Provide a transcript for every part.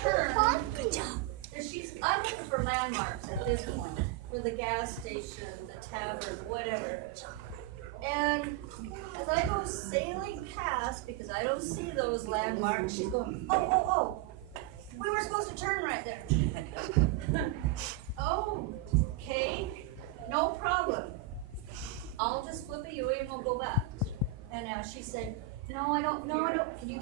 turn, I'm looking for landmarks at this point, for the gas station, the tavern, whatever. And as I go sailing past, because I don't see those landmarks, she's going, oh, we were supposed to turn right there. Oh, okay, no problem. I'll just flip a U-turn and we'll go back. And now she said, no, I don't, no, you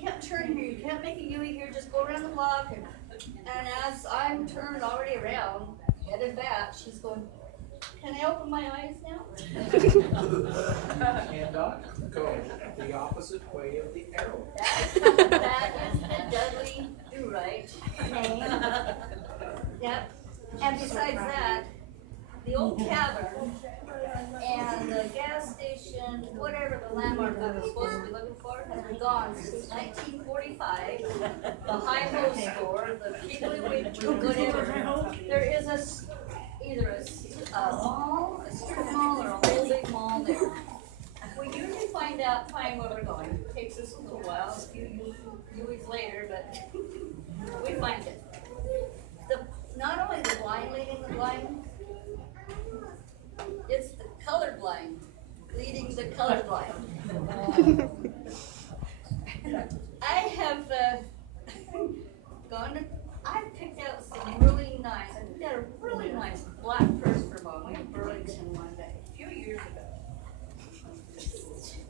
can't turn here, you can't make a U-turn here, just go around the block. And as I'm turned already around, headed back, she's going, can I open my eyes now? And go the opposite way of the arrow. That is the Dudley Do-Right name. Yep. And besides that, the old tavern and the gas station, whatever the landmark I was supposed to be looking for, has been gone since 1945. The Hi-Ho store, the Piggly Wiggly, whatever. There is either a mall, a strip mall, or a whole big mall there. We usually find where we're going. It takes us a little while, a few weeks later, but we find it. Not only the blind leading the blind, it's the colorblind leading the colorblind. I have I've picked out some really nice, I picked out a really nice black purse for Mom. We were in Burlington one day, a few years ago.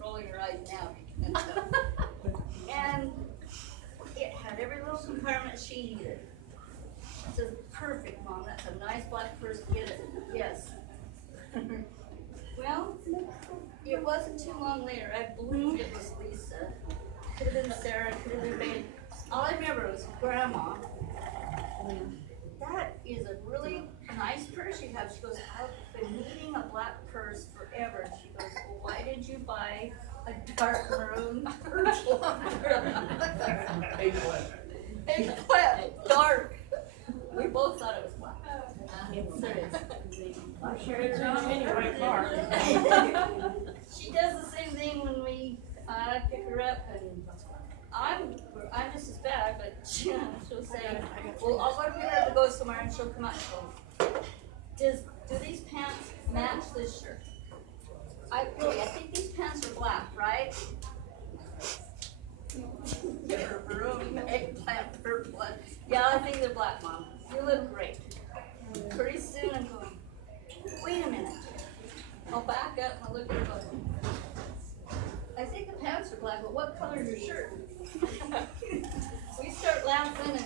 Rolling your eyes now. And it had every little compartment she needed. I said, perfect, Mom, that's a nice black purse, get it. Yes. Well, it wasn't too long later, I believed it was Lisa. Could have been Sarah, could have been Babe. All I remember was Grandma. That is a really nice purse you have. She goes, I've been needing a black purse forever. She goes, well, why did you buy a dark maroon purse? Eggplant, dark. We both thought it was black. It's serious. I'm sure it's not any right car. She does the same thing when I pick her up, and I'm just as bad, but she'll say, well, I'll go to pick her up to go somewhere, and she'll come out and go, do these pants match this shirt? I think these pants are black, right? Maroon, eggplant, purple. Yeah, I think they're black, Mom. You look great. Pretty soon I'm going, wait a minute. I'll back up and I'll look at her going, I think the pants are black, but what color is your shirt? We start laughing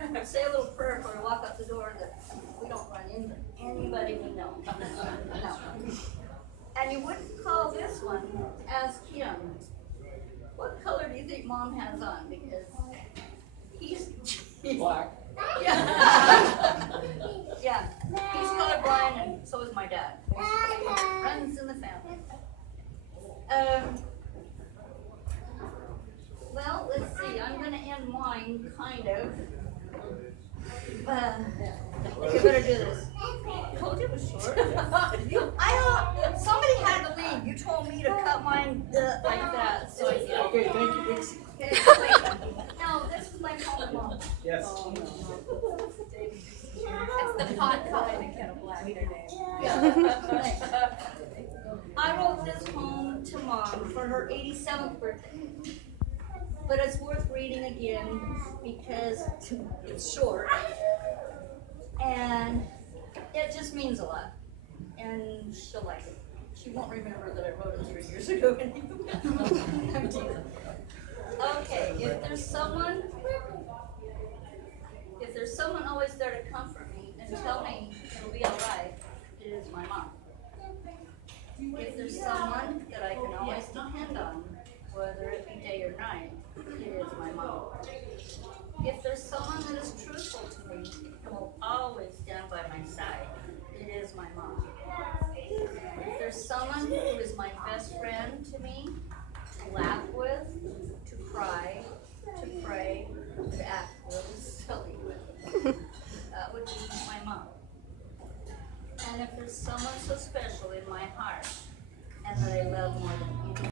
and say a little prayer before we walk out the door that we don't run into anybody we know. No. And you wouldn't call this one, ask him, what color do you think Mom has on? Because he's Black. Yeah. Yeah. He's colorblind, and so is my dad. Runs in the family. Well, let's see. I'm going to end mine, kind of. You better do this. I told you it was short. Somebody had to leave. You told me to cut mine like that, so I did. Okay, thank you, Dixie. Okay, now, this is my phone, Mom. Yes. It's the pot calling the kettle black, their name. Yeah. I wrote this home to Mom for her 87th birthday. But it's worth reading again because it's short. And it just means a lot. And she'll like it. She won't remember that I wrote it 3 years ago anyway. I'm teasing. Okay, if there's someone always there to comfort me and tell me it'll be alright, it is my mom. If there's someone that I can always depend on, whether it be day or night, it is my mom. If there's someone that is truthful to me and will always stand by my side, it is my mom. If there's someone who is my best friend to me